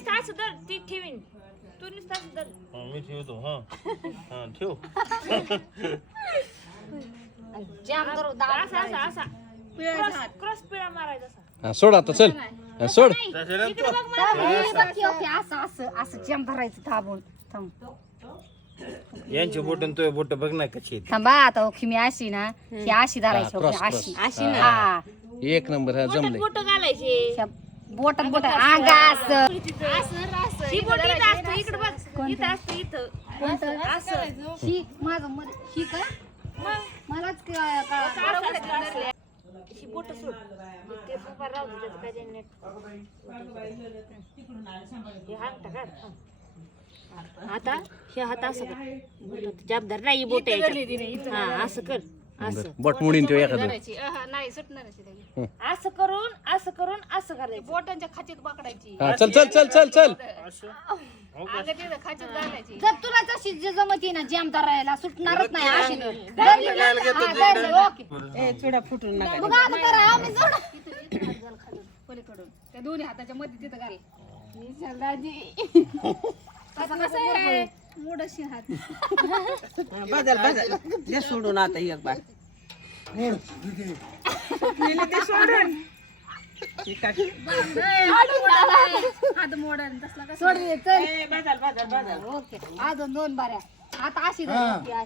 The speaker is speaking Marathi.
नुसतं असं धर ती ठेवीन तू नुसतं असं धर मी ठेवतो हा ठेव जाम धरू असा असा असा क्रॉस पिळा मारायचा असा सोड आता चल सोड इकडे बघ मला असं असं असं जाम धरायचं दाबून थांब यांची बोट आणि तुझे बोट बघ ना कशी आहेत. थांबा आता ओके मी अशी ना ही अशी धरायची cross, ओके, अशी अशी ना हा एक नंबर हा जमले बोट घालायचे बोटात बोट अंगास ही बोट इथं असतं इकडे बघ इथं असतं इथं असं ही माझं ही का मग मलाच ही बोट सोड ते पप्पा राहू दे त्याचं काय नेट हे हात टाका आता हे हात असं कर जबाबदार नाही बोट हा असं कर असं बोट मुडीन तो एखादं नाही सुटणार असं करून असं करून असं करायचं बोटांच्या खाचीत पकडायची हा चल चल चल चल चल खाचीत घालायची जर तुला जशी जमती ना जॅम धरायला सुटणारच नाही अशी धरली ओके चुडा फुटून नका मग आता करा आम्ही जोड पलीकडून त्या दोन्ही हाताच्या मध्ये तिथं घाल दाजी कसं आहे मोडशी हात बदल दे सोडून आता एक बार हात मोडन तसला कसं सोड चल बदल ओके अजून दोन बाऱ्या आता अशी धर